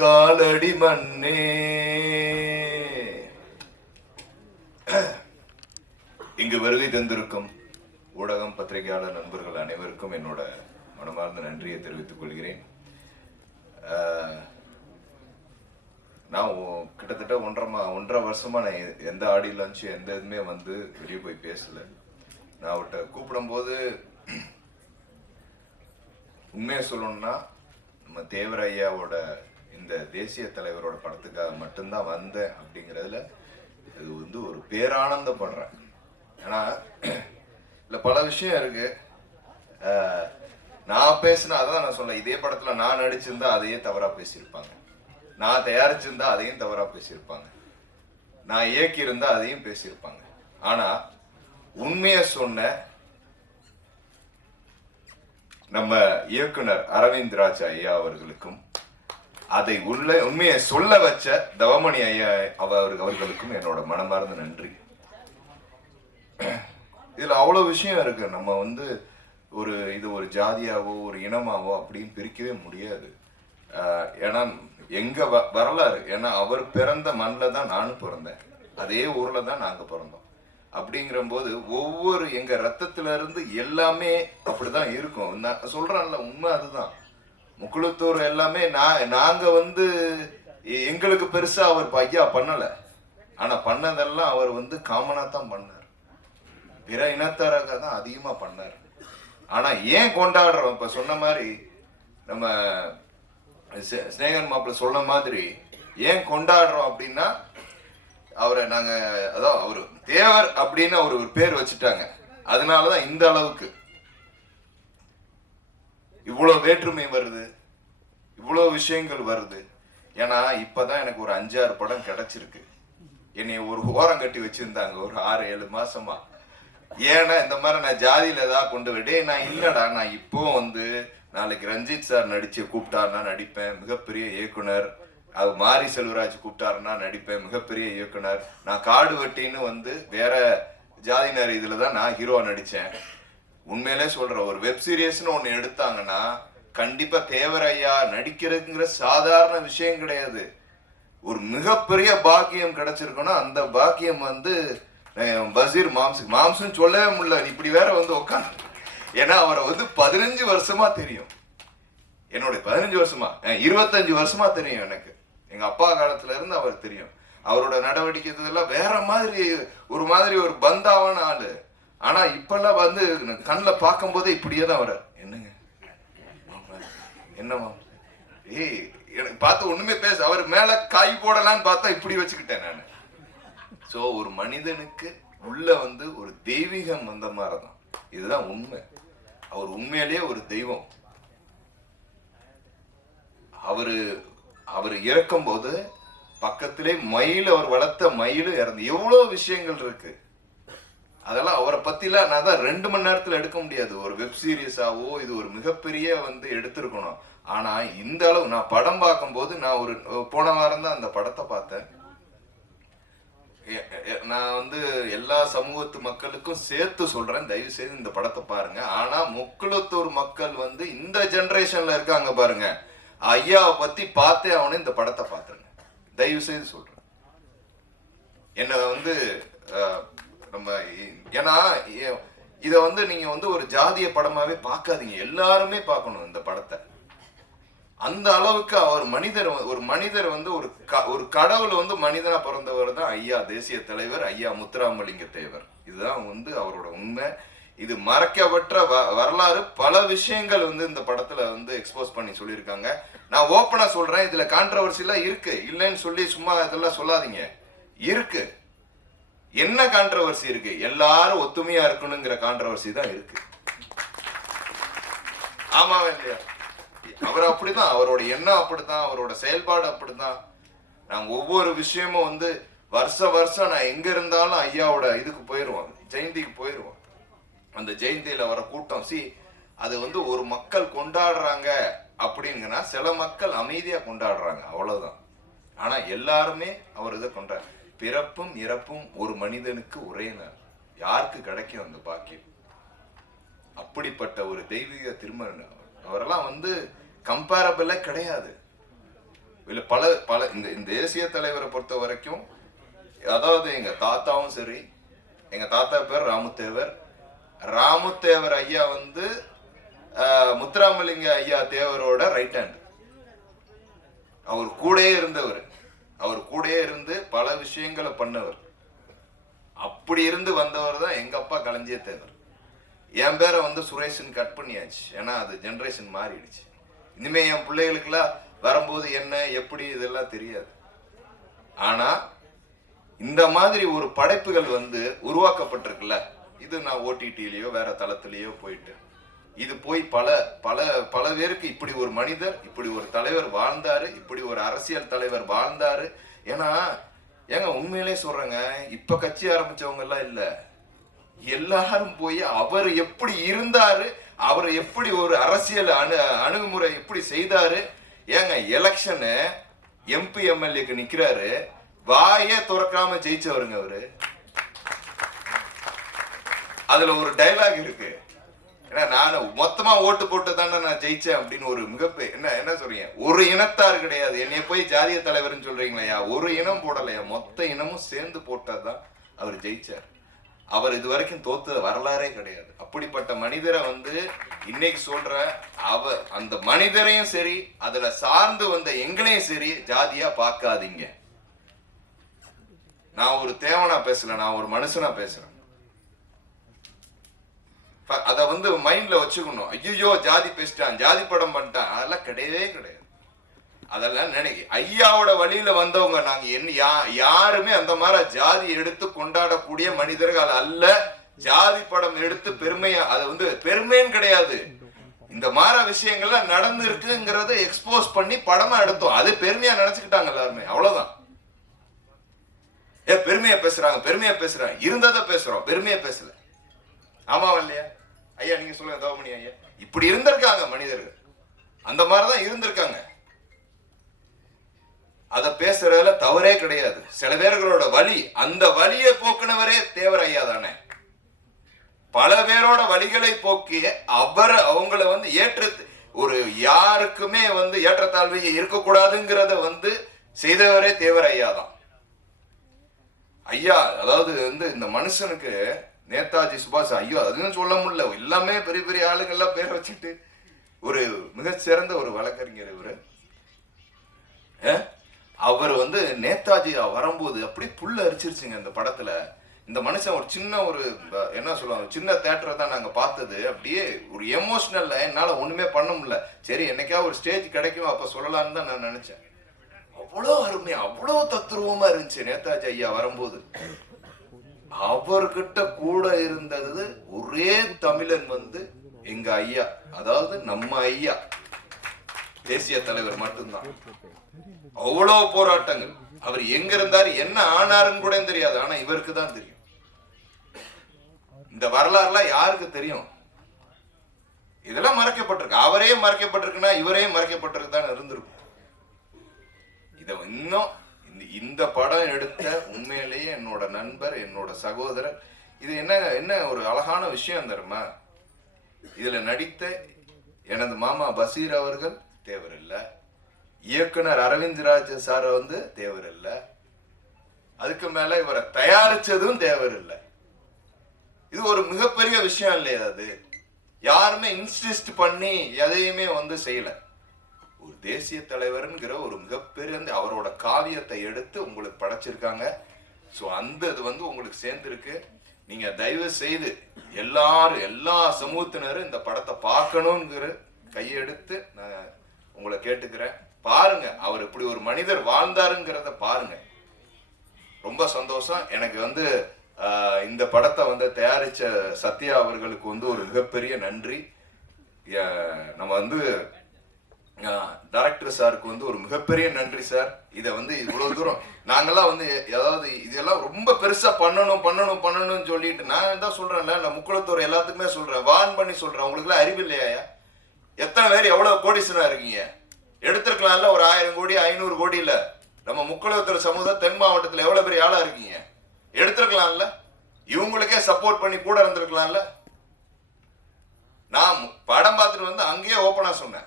காலடி மண்ணே. இங்கு வருகை தந்திருக்கும் ஊடகம் பத்திரிகையாளர் நண்பர்கள் அனைவருக்கும் என்னோட மனமார்ந்த நன்றியை தெரிவித்துக் கொள்கிறேன். நான் கிட்டத்தட்ட ஒன்றரை மா ஒன்றரை வருஷமா நான் எ- எந்த ஆடி லஞ்சு எந்த இதுவுமே வந்து வெளியே போய் பேசல. நான் அவர்கிட்ட கூப்பிடும்போது உண்மையை சொல்லணும்னா நம்ம தேவர ஐயாவோட இந்த தேசிய தலைவரோட படத்துக்காக மட்டும்தான் வந்தேன் அப்படிங்கிறதுல இது வந்து ஒரு பேரானந்தப்படுறேன். ஏன்னா இல்லை பல விஷயம் இருக்கு. நான் பேசினா அதான் நான் சொன்னேன் இதே படத்துல நான் நடிச்சிருந்தா அதையே தவறா பேசியிருப்பாங்க. நான் தயாரிச்சிருந்தா அதையும் தவறா பேசியிருப்பாங்க. நான் இயக்கி இருந்தா அதையும் பேசியிருப்பாங்க. ஆனா உண்மையை சொன்ன நம்ம இயக்குனர் அரவிந்த் ராஜ் ஐயா அவர்களுக்கும் அதை உள்ள உண்மையை சொல்ல வச்ச தவமணி ஐயா அவர் அவர்களுக்கும் என்னோட மனமார்ந்த நன்றி. இதுல அவ்வளவு விஷயம் இருக்கு. நம்ம வந்து ஒரு இது ஒரு ஜாதியாவோ ஒரு இனமாவோ அப்படின்னு பிரிக்கவே முடியாது. ஏன்னா எங்க வ- வரலாறு ஏன்னா அவர் பிறந்த மண்ணில் தான் நானும் பிறந்தேன். அதே ஊர்ல தான் நாங்க பிறந்தோம். அப்படிங்கிற போது ஒவ்வொரு எங்க ரத்தத்துல இருந்து எல்லாமே அப்படிதான் இருக்கும். நான் சொல்றேன்ல உண்மை அதுதான். முக்குளத்தூர் எல்லாமே நான் நாங்கள் வந்து எங்களுக்கு பெருசாக அவர் ஐயா பண்ணலை. ஆனால் பண்ணதெல்லாம் அவர் வந்து காமனாக தான் பண்ணார். பிற இனத்தாராக தான் அதிகமாக பண்ணார். ஆனால் ஏன் கொண்டாடுறோம்? இப்போ சொன்ன மாதிரி நம்ம ஸ்னேகன் ஸ்நேகன் மாப்பிள்ள சொன்ன மாதிரி ஏன் கொண்டாடுறோம் அப்படின்னா அவரை நாங்கள் அதான் அவர் தேவர் அப்படின்னு அவர் ஒரு பேர் வச்சுட்டாங்க. அதனால தான் இந்த அளவுக்கு. இவ்வளோ வேற்றுமை வருது இவ்வளோ விஷயங்கள் வருது. ஏன்னா இப்போதான் எனக்கு ஒரு அஞ்சாறு படம் கிடைச்சிருக்கு. என்னை ஒரு ஓரம் கட்டி வச்சிருந்தாங்க ஒரு ஆறு ஏழு மாசமா. ஏன்னா இந்த மாதிரி நான் ஜாதியில ஏதாவது கொண்டு விடே நான் இல்லடா நான் இப்போ வந்து நாளைக்கு ரஞ்சித் சார் நடிச்சு கூப்பிட்டாருன்னா நடிப்பேன். மிகப்பெரிய இயக்குனர். அது மாரி செல்வராஜ் கூப்பிட்டாருன்னா நடிப்பேன். மிகப்பெரிய இயக்குனர். நான் காடு வெட்டின்னு வந்து வேற ஜாதியினர் இதுல தான் நான் ஹீரோவா நடிச்சேன். உண்மையிலே சொல்ற ஒரு வெப் சீரியஸ்னு ஒன்று எடுத்தாங்கன்னா கண்டிப்பா தேவரையா நடிக்கிறதுங்கிற சாதாரண விஷயம் கிடையாது. ஒரு மிகப்பெரிய பாக்கியம் கிடைச்சிருக்குன்னா அந்த பாக்கியம் வந்து பசீர் மாம்சு. மாம்சுன்னு சொல்லவே முடியல இப்படி வேற வந்து உட்காந்து ஏன்னா அவரை வந்து பதினஞ்சு வருஷமா தெரியும். என்னுடைய பதினஞ்சு வருஷமா? இருபத்தஞ்சு வருஷமா தெரியும் எனக்கு. எங்க அப்பா காலத்துல இருந்து அவர் தெரியும். அவரோட நடவடிக்கை இதெல்லாம் வேற மாதிரி ஒரு மாதிரி ஒரு பந்தாவான ஆளு. ஆனா இப்பெல்லாம் வந்து கண்ணில் பார்க்கும் போதே இப்படியே தான் வர என்னங்க? மாப்பிள்ளை, என்ன ஏய் எனக்கு பார்த்து ஒண்ணுமே பேச அவர் மேல காய் போடலான்னு பார்த்தா இப்படி வச்சுக்கிட்டேன் நான். சோ ஒரு மனிதனுக்கு உள்ள வந்து ஒரு தெய்வீகம் வந்த மாதிரிதான். இதுதான் உண்மை. அவர் உண்மையிலேயே ஒரு தெய்வம். அவரு அவர் இறக்கும் போது பக்கத்திலே மயில் அவர் வளர்த்த மயிலும் இறந்து எவ்வளவு விஷயங்கள் இருக்கு. அதெல்லாம் அவரை பத்திலாம் நான் தான் ரெண்டு மணி நேரத்துல எடுக்க முடியாது. ஒரு வெப் சீரியஸாவோ இது ஒரு மிகப்பெரிய வந்து எடுத்திருக்கணும். ஆனா இந்த அளவு நான் படம் பார்க்கும்போது நான் ஒரு போன வாரம் தான் அந்த படத்தை பார்த்தேன். எ- நான் வந்து எல்லா சமூகத்து மக்களுக்கும் சேர்த்து சொல்றேன். தயவு செய்து இந்த படத்தை பாருங்க. ஆனா முக்குளத்தூர் மக்கள் வந்து இந்த ஜெனரேஷன்ல இருக்காங்க பாருங்க. ஐயாவை பத்தி பார்த்தே அவனு இந்த படத்தை பார்த்துருங்க. தயவு செய்து சொல்றேன். என்னை வந்து நம்ம ஏன்னா இதை வந்து நீங்க வந்து ஒரு ஜாதிய படமாவே பார்க்காதீங்க. எல்லாருமே பார்க்கணும் இந்த படத்தை. அந்த அளவுக்கு அவர் மனிதர் ஒரு மனிதர் வந்து ஒரு க- ஒரு கடவுள் வந்து மனிதனா பிறந்தவர் தான் ஐயா தேசிய தலைவர் ஐயா முத்துராமலிங்க தேவர். இதுதான் வந்து அவரோட உண்மை. இது மறக்கப்பட்ட வ- வரலாறு. பல விஷயங்கள் வந்து இந்த படத்துல வந்து எக்ஸ்போஸ் பண்ணி சொல்லியிருக்காங்க. நான் ஓப்பனா சொல்றேன். இதுல கான்ட்ரவர்சி எல்லாம் இருக்கு. இல்லைன்னு சொல்லி சும்மா இதெல்லாம் சொல்லாதீங்க. இருக்கு. என்ன கான்ட்ரவர்சி இருக்கு? எல்லாரும் ஒத்துமையா இருக்கணுங்கிற கான்ட்ரவர்சி தான் இருக்கு. ஆமாவா இல்லையா? அவர் அப்படிதான். அவரோட எண்ணம் அப்படிதான் அவரோட செயல்பாடு அப்படிதான் நாங்கள் ஒவ்வொரு விஷயமும் வந்து வருஷ வருஷம் நான் எங்க இருந்தாலும் ஐயாவோட இதுக்கு போயிருவோம் ஜெயந்திக்கு போயிடுவோம் அந்த ஜெயந்தியில வர கூட்டம். சி அது வந்து ஒரு மக்கள் கொண்டாடுறாங்க அப்படிங்கன்னா சில மக்கள் அமைதியா கொண்டாடுறாங்க. அவ்வளவுதான். ஆனா எல்லாருமே அவர் இதை கொண்டாடு பிறப்பும் இறப்பும் ஒரு மனிதனுக்கு ஒரே நாள். யாருக்கு கிடைக்கும் அந்த பாக்கியம்? அப்படிப்பட்ட ஒரு தெய்வீக திருமணம். அவரெல்லாம் வந்து கம்பேரபிளே கிடையாது. இல்லை பல பல இந்த இந்த தேசிய தலைவரை பொறுத்த வரைக்கும் அதாவது எங்கள் தாத்தாவும் சரி எங்கள் தாத்தா பேர் ராமுத்தேவர். ராமுத்தேவர் ஐயா வந்து முத்துராமலிங்க ஐயா தேவரோட ரைட் ஹேண்ட் அவர் கூடயே இருந்தவர். அவர் கூடயே இருந்து பல விஷயங்களை பண்ணவர். அப்படி இருந்து வந்தவர் தான் எங்க அப்பா கலைஞ்சே தேவர் என் பேரை வந்து சுரேஷன் கட் பண்ணியாச்சு. ஏன்னா அது ஜென்ரேஷன் மாறிடுச்சு. இனிமே என் பிள்ளைகளுக்கெல்லாம் வரும்போது என்ன எப்படி இதெல்லாம் தெரியாது. ஆனா இந்த மாதிரி ஒரு படைப்புகள் வந்து உருவாக்கப்பட்டிருக்குல்ல? இது நான் ஓடிடிலயோ வேற தளத்திலேயோ போயிட்டு இது போய் பல பல பல பேருக்கு இப்படி ஒரு மனிதர் இப்படி ஒரு தலைவர் வாழ்ந்தாரு இப்படி ஒரு அரசியல் தலைவர் வாழ்ந்தாரு. ஏன்னா ஏங்க உண்மையிலே சொல்றேங்க இப்ப கட்சி ஆரம்பிச்சவங்க எல்லாம் இல்ல. எல்லாரும் போய் அவர் எப்படி இருந்தாரு அவர் எப்படி ஒரு அரசியல் அணு அணுகுமுறை எப்படி செய்தாரு. ஏங்க எலெக்ஷனு எம்பி எம்எல்ஏக்கு நிக்கிறாரு. வாயே துறக்காம ஜெயிச்சவருங்க அவரு. அதுல ஒரு டைலாக் இருக்கு. ஏன்னா நான் மொத்தமா ஓட்டு போட்டு தானே நான் ஜெயிச்சேன் அப்படின்னு ஒரு மிகப்பெரிய என்ன என்ன சொல்றீங்க? ஒரு இனத்தார் கிடையாது. என்னைய போய் ஜாதிய தலைவர்னு சொல்றீங்களையா? ஒரு இனம் போடலையா? மொத்த இனமும் சேர்ந்து போட்டதுதான் அவர் ஜெயிச்சார். அவர் இது வரைக்கும் தோத்தது வரலாறே கிடையாது. அப்படிப்பட்ட மனிதரை வந்து இன்னைக்கு சொல்ற அவ அந்த மனிதரையும் சரி அதுல சார்ந்து வந்த எங்களையும் சரி ஜாதியா பார்க்காதீங்க. நான் ஒரு தேவனா பேசல நான் ஒரு மனுஷனா பேசுறேன். அத வந்து மைண்ட்ல வச்சுக்கணும். ஐயோ ஜாதி பேசிட்டான் ஜாதி படம் பண்ணிட்டான். அதெல்லாம் கிடையவே கிடையாது. அதெல்லாம் நினைக்க ஐயாவோட வழியில வந்தவங்க நாங்க என்ன யா- யாருமே அந்த மாதிரி ஜாதி எடுத்து கொண்டாடக்கூடிய மனிதர்கள் அல்ல. ஜாதி படம் எடுத்து பெருமையா அது வந்து பெருமைன்னு கிடையாது. இந்த மாதிரி விஷயங்கள்லாம் நடந்திருக்குங்கிறத எக்ஸ்போஸ் பண்ணி படமா எடுத்தோம். அது பெருமையா நினைச்சுக்கிட்டாங்க எல்லாருமே. அவ்வளவுதான். ஏ பெருமையா பேசுறாங்க பெருமையா பேசுறாங்க. இருந்ததை பேசுறோம் பெருமையா பேசல. ஆமாவா இல்லையா? ஐயா நீங்க சொல்லுங்க தவமணி ஐயா. இப்படி இருந்திருக்காங்க மனிதர்கள். அந்த மாதிரிதான் இருந்திருக்காங்க. அத பேசுறதுல தவறே கிடையாது. சில பேர்களோட வழி அந்த வழியை போக்குனவரே தேவர் ஐயா தானே. பல பேரோட வழிகளை போக்கி அவர் அவங்கள வந்து ஏற்ற ஒரு யாருக்குமே வந்து ஏற்றத்தாழ்வு இருக்கக்கூடாதுங்கிறத வந்து செய்தவரே தேவர் ஐயா தான். ஐயா அதாவது வந்து இந்த மனுஷனுக்கு நேதாஜி சுபாஷ் ஐயோ அதுன்னு சொல்ல முடியல. எல்லாமே பெரிய பெரிய ஆளுங்கள்லாம் பேர் வச்சுட்டு ஒரு மிகச்சிறந்த ஒரு வழக்கறிஞர் இவர். அவர் வந்து நேதாஜி வரும்போது அப்படியே புல்ல அரிச்சிருச்சுங்க இந்த படத்துல. இந்த மனுஷன் ஒரு சின்ன ஒரு என்ன சொல்லுவாங்க சின்ன தேட்டரை தான் நாங்கள் பார்த்தது. அப்படியே ஒரு எமோஷ்னல்ல என்னால் ஒன்றுமே பண்ண முடியல. சரி என்னைக்கா ஒரு ஸ்டேஜ் கிடைக்கும் அப்போ சொல்லலான்னு தான் நான் நினச்சேன். அவ்வளோ அருமை அவ்வளோ தத்ரூபமாக இருந்துச்சு நேதாஜி ஐயா வரும்போது. அவர்கிட்ட கூட இருந்தது ஒரே தமிழன் வந்து எங்க ஐயா. அதாவது நம்ம ஐயா. தேசிய தலைவர் மட்டும்தான். அவ்வளவு போராட்டங்கள். அவர் எங்க இருந்தாரு என்ன ஆனாருன்னு கூட தெரியாது. ஆனா இவருக்கு தான் தெரியும். இந்த வரலாறுலாம் யாருக்கு தெரியும்? இதெல்லாம் மறைக்கப்பட்டிருக்கு. அவரே மறைக்கப்பட்டிருக்குன்னா இவரே மறைக்கப்பட்டிருக்கு தான் இருந்திருக்கும். இத இன்னும் இந்த படம் எடுத்த உண்மையிலேயே என்னோட நண்பர் என்னோட சகோதரர் இது என்ன என்ன ஒரு அழகான விஷயம் தருமா இதுல நடித்த எனது மாமா பசீர் அவர்கள் தேவையில்ல இயக்குனர் அரவிந்த் ராஜ் சாரை வந்து இல்லை அதுக்கு மேல இவரை தயாரிச்சதும் இல்லை இது ஒரு மிகப்பெரிய விஷயம் இல்லையா அது? யாருமே இன்சிஸ்ட் பண்ணி எதையுமே வந்து செய்யல. ஒரு தேசிய தலைவருங்கிற ஒரு மிகப்பெரிய வந்து அவரோட காவியத்தை எடுத்து உங்களுக்கு படைச்சிருக்காங்க. ஸோ அந்த இது வந்து உங்களுக்கு சேர்ந்துருக்கு. நீங்க தயவு செய்து எல்லாரும் எல்லா சமூகத்தினரும் இந்த படத்தை பார்க்கணுங்கிற கையெடுத்து நான் உங்களை கேட்டுக்கிறேன். பாருங்க அவர் இப்படி ஒரு மனிதர் வாழ்ந்தாருங்கிறத பாருங்க. ரொம்ப சந்தோஷம். எனக்கு வந்து இந்த படத்தை வந்து தயாரிச்ச சத்யா அவர்களுக்கு வந்து ஒரு மிகப்பெரிய நன்றி. நம்ம வந்து டைரக்டர் சாருக்கு வந்து ஒரு மிகப்பெரிய நன்றி சார். இதை வந்து இவ்வளவு தூரம் நாங்கெல்லாம் வந்து ஏதாவது இதெல்லாம் ரொம்ப பெருசா பண்ணணும் பண்ணணும் பண்ணணும்னு சொல்லிட்டு நான் தான் சொல்றேன்ல நான் முக்குளத்தூர் எல்லாத்துக்குமே சொல்றேன். வான் பண்ணி சொல்றேன். உங்களுக்குலாம் அறிவு இல்லையா எத்தனை பேர் எவ்வளவு கோடிசனா இருக்கீங்க? எடுத்திருக்கலாம்ல ஒரு ஆயிரம் கோடி ஐநூறு கோடி நம்ம முக்குளத்தூர் சமூகம் தென் மாவட்டத்தில் எவ்வளவு பெரிய ஆளா இருக்கீங்க? எடுத்திருக்கலாம்ல? இவங்களுக்கே சப்போர்ட் பண்ணி கூட இருந்திருக்கலாம்ல? நான் படம் பார்த்துட்டு வந்து அங்கேயே ஓப்பனா சொன்னேன்.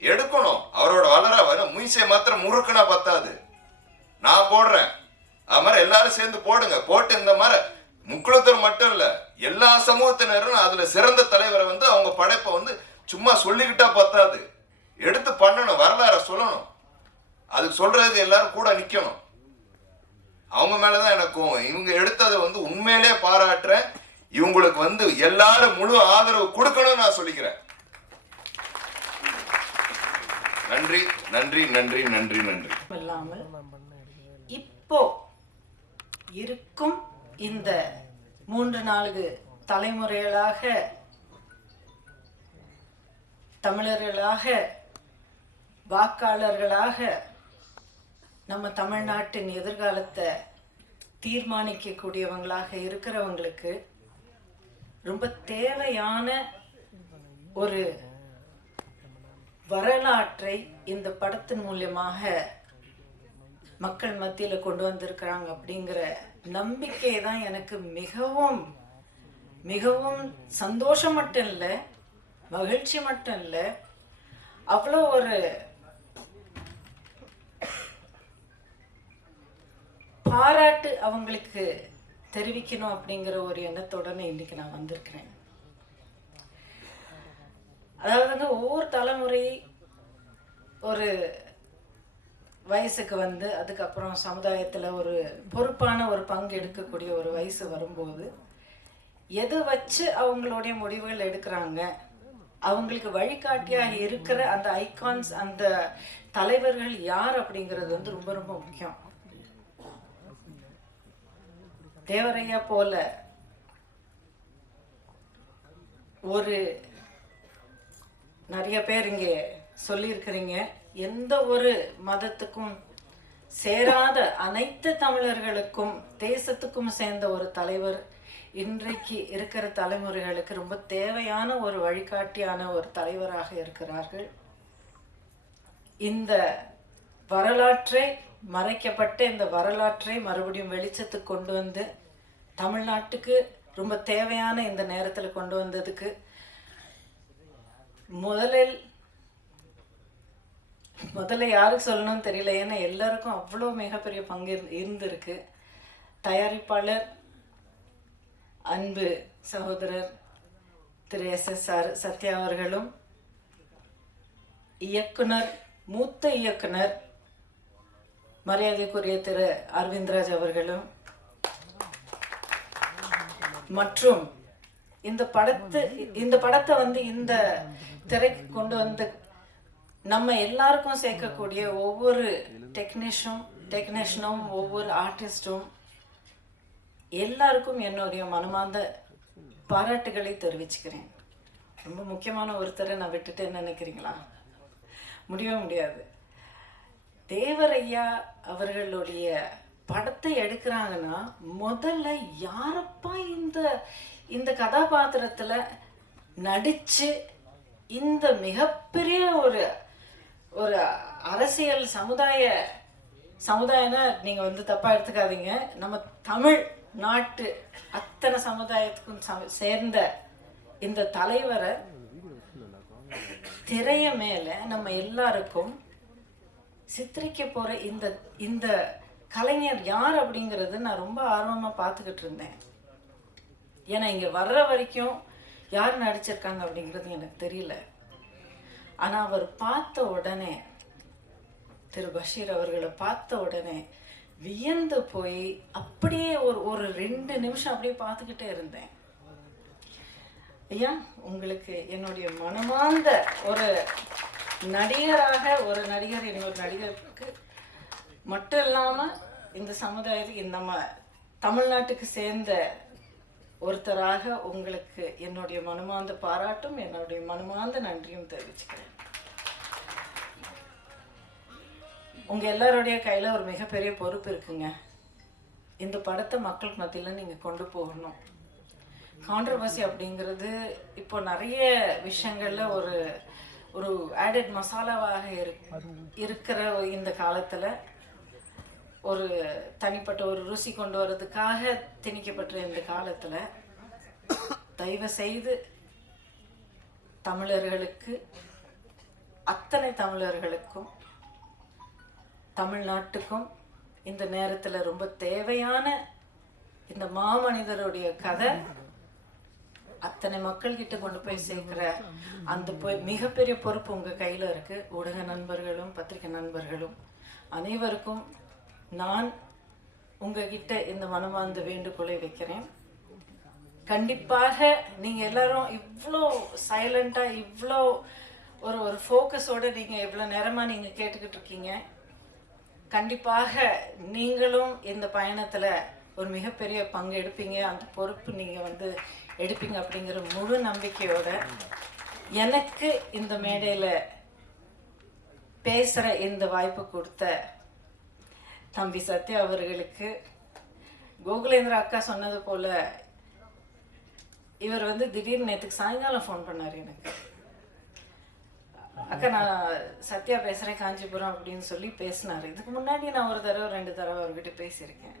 எடுக்கணும். அவரோட வளர வர மீசை மாத்திரம் முறுக்குனா பத்தாது. நான் போடுறேன். அது மாதிரி எல்லாரும் சேர்ந்து போடுங்க. போட்டு இந்த மாதிரி முக்குளத்தூர் மட்டும் இல்ல எல்லா சமூகத்தினரும் அதுல சிறந்த தலைவரை வந்து அவங்க படைப்பை வந்து சும்மா சொல்லிக்கிட்டா பத்தாது. எடுத்து பண்ணணும் வரலாற சொல்லணும். அது சொல்றதுக்கு எல்லாரும் கூட நிக்கணும். அவங்க மேலதான் எனக்கும் இவங்க எடுத்ததை வந்து உண்மையிலே பாராட்டுறேன். இவங்களுக்கு வந்து எல்லாரும் முழு ஆதரவு கொடுக்கணும்னு நான் சொல்லிக்கிறேன். நன்றி நன்றி நன்றி நன்றி நன்றி. இல்லாமல் இப்போ இருக்கும் இந்த மூன்று நான்கு தலைமுறைகளாக தமிழர்களாக வாக்காளர்களாக நம்ம தமிழ்நாட்டின் எதிர்காலத்தை தீர்மானிக்கக்கூடியவங்களாக இருக்கிறவங்களுக்கு ரொம்ப தேவையான ஒரு வரலாற்றை இந்த படத்தின் மூலியமாக மக்கள் மத்தியில் கொண்டு வந்திருக்கிறாங்க அப்படிங்கிற நம்பிக்கை தான் எனக்கு மிகவும் மிகவும் சந்தோஷம் மட்டும் இல்லை மகிழ்ச்சி மட்டும் இல்லை அவ்வளோ ஒரு பாராட்டு அவங்களுக்கு தெரிவிக்கணும் அப்படிங்கிற ஒரு எண்ணத்தோட இன்னைக்கு நான் வந்திருக்கிறேன். அதாவதுங்க ஒவ்வொரு தலைமுறை ஒரு வயசுக்கு வந்து அதுக்கப்புறம் சமுதாயத்தில் ஒரு பொறுப்பான ஒரு பங்கு எடுக்கக்கூடிய ஒரு வயசு வரும்போது எதை வச்சு அவங்களுடைய முடிவுகள் எடுக்கிறாங்க அவங்களுக்கு வழிகாட்டியாக இருக்கிற அந்த ஐகான்ஸ் அந்த தலைவர்கள் யார் அப்படிங்கிறது வந்து ரொம்ப ரொம்ப முக்கியம். தேவரையா போல ஒரு நிறைய பேர் இங்கே சொல்லியிருக்கிறீங்க. எந்த ஒரு மதத்துக்கும் சேராத அனைத்து தமிழர்களுக்கும் தேசத்துக்கும் சேர்ந்த ஒரு தலைவர் இன்றைக்கு இருக்கிற தலைமுறைகளுக்கு ரொம்ப தேவையான ஒரு வழிகாட்டியான ஒரு தலைவராக இருக்கிறார்கள். இந்த வரலாற்றை மறைக்கப்பட்ட இந்த வரலாற்றை மறுபடியும் வெளிச்சத்துக்கு கொண்டு வந்து தமிழ்நாட்டுக்கு ரொம்ப தேவையான இந்த நேரத்தில் கொண்டு வந்ததுக்கு முதலில் முதல்ல யாருக்கு சொல்லணும்னு தெரியல ஏன்னா எல்லாருக்கும் அவ்வளோ மிகப்பெரிய பங்கு இரு- இருந்திருக்கு. தயாரிப்பாளர் அன்பு சகோதரர் Thiru S S R Sathya அவர்களும் இயக்குனர் மூத்த இயக்குனர் மரியாதைக்குரிய திரு அரவிந்த்ராஜ் அவர்களும் மற்றும் இந்த படத்தை இந்த படத்தை வந்து இந்த திரைக்கு கொண்டு வந்து நம்ம எல்லாருக்கும் சேர்க்கக்கூடிய ஒவ்வொரு டெக்னீஷியனும் டெக்னீஷியனும் ஒவ்வொரு ஆர்டிஸ்டும் எல்லாருக்கும் என்னுடைய மனமார்ந்த பாராட்டுகளை தெரிவிச்சுக்கிறேன். ரொம்ப முக்கியமான ஒருத்தரை நான் விட்டுட்டேன்னு நினைக்கிறீங்களா? முடியவே முடியாது. தேவரையா அவர்களுடைய படத்தை எடுக்கிறாங்கன்னா முதல்ல யாரப்பா இந்த இந்த கதாபாத்திரத்தில் நடித்து இந்த மிகப்பெரிய ஒரு ஒரு அரசியல் சமுதாய சமுதாயம்னா நீங்கள் வந்து தப்பாக எடுத்துக்காதீங்க. நம்ம தமிழ் நாட்டு அத்தனை சமுதாயத்துக்கும் சேர்ந்த இந்த தலைவரை திரைய மேலே நம்ம எல்லாருக்கும் சித்தரிக்க போகிற இந்த இந்த கலைஞர் யார் அப்படிங்கிறது நான் ரொம்ப ஆர்வமாக பார்த்துக்கிட்டு இருந்தேன். ஏன்னா இங்கே வர்ற வரைக்கும் யார் நடிச்சிருக்காங்க அப்படிங்கிறது எனக்கு தெரியல. ஆனால் அவர் பார்த்த உடனே திரு பஷீர் அவர்களை பார்த்த உடனே வியந்து போய் அப்படியே ஒரு ஒரு ரெண்டு நிமிஷம் அப்படியே பார்த்துக்கிட்டே இருந்தேன். ஐயா உங்களுக்கு என்னுடைய மனமார்ந்த ஒரு நடிகராக ஒரு நடிகர் இன்னொரு நடிகருக்கு மட்டும் இல்லாமல் இந்த சமுதாயத்துக்கு இந்த நம்ம தமிழ்நாட்டுக்கு சேர்ந்த ஒருத்தராக உங்களுக்கு என்னுடைய மனமார்ந்த பாராட்டும் என்னுடைய மனமார்ந்த நன்றியும் தெரிவிச்சுக்கிறேன். உங்க எல்லாருடைய கையில ஒரு மிகப்பெரிய பொறுப்பு இருக்குங்க. இந்த படத்தை மக்கள் மத்தியில நீங்க கொண்டு போகணும். கான்ட்ரவர்சி அப்படிங்கிறது இப்போ நிறைய விஷயங்கள்ல ஒரு ஒரு ஆடட் மசாலாவாக இரு- இருக்கிற இந்த காலத்துல ஒரு தனிப்பட்ட ஒரு ருசி கொண்டு வர்றதுக்காக திணிக்கப்பட்ட இந்த காலத்துல தயவு செய்து தமிழர்களுக்கு அத்தனை தமிழர்களுக்கும் தமிழ்நாட்டுக்கும் இந்த நேரத்தில் ரொம்ப தேவையான இந்த மாமனிதருடைய கதை அத்தனை மக்கள்கிட்ட கொண்டு போய் சேர்க்கிற அந்த பொ- மிகப்பெரிய பொறுப்பு உங்க கையில இருக்கு. ஊடக நண்பர்களும் பத்திரிகை நண்பர்களும் அனைவருக்கும் நான் உங்ககிட்ட இந்த மனமார்ந்த வேண்டுகோளை வைக்கிறேன். கண்டிப்பாக நீங்க எல்லாரும் இவ்வளோ சைலண்டா இவ்வளோ ஒரு ஒரு ஃபோக்கஸோட நீங்க இவ்வளோ நேரமா நீங்க கேட்டுக்கிட்டு இருக்கீங்க. கண்டிப்பாக நீங்களும் இந்த பயணத்துல ஒரு மிகப்பெரிய பங்கு எடுப்பீங்க. அந்த பொறுப்பு நீங்க வந்து எடுப்பீங்க அப்படிங்கிற முழு நம்பிக்கையோட எனக்கு இந்த மேடையில் பேசுகிற இந்த வாய்ப்பு கொடுத்த தம்பி சத்யா அவர்களுக்கு. கோகுலேந்திர அக்கா சொன்னது போல இவர் வந்து திடீர்னு நேற்றுக்கு சாயங்காலம் ஃபோன் பண்ணார் எனக்கு. அக்கா நான் சத்யா பேசுகிறேன் காஞ்சிபுரம் அப்படின்னு சொல்லி பேசினார். இதுக்கு முன்னாடி நான் ஒரு தடவை ரெண்டு தடவை அவர்கிட்ட பேசியிருக்கேன்.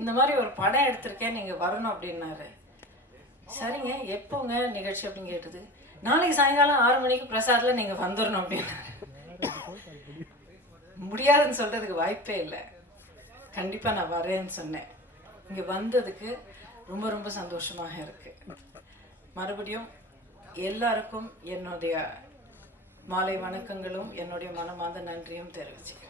இந்த மாதிரி ஒரு படம் எடுத்திருக்கேன் நீங்கள் வரணும் அப்படின்னாரு. சரிங்க எப்போங்க நிகழ்ச்சி அப்படின்னு கேட்டது? நாளைக்கு சாயங்காலம் ஆறு மணிக்கு பிரசாதில் நீங்கள் வந்துடணும் அப்படின்னாரு. முடியாதுன்னு சொல்கிறதுக்கு வாய்ப்பே இல்லை. கண்டிப்பாக நான் வரேன்னு சொன்னேன். இங்கே வந்ததுக்கு ரொம்ப ரொம்ப சந்தோஷமாக இருக்குது மறுபடியும் எல்லாருக்கும் என்னுடைய மாலை வணக்கங்களும் என்னுடைய மனமார்ந்த நன்றியும் தெரிவிச்சுக்கிறேன்.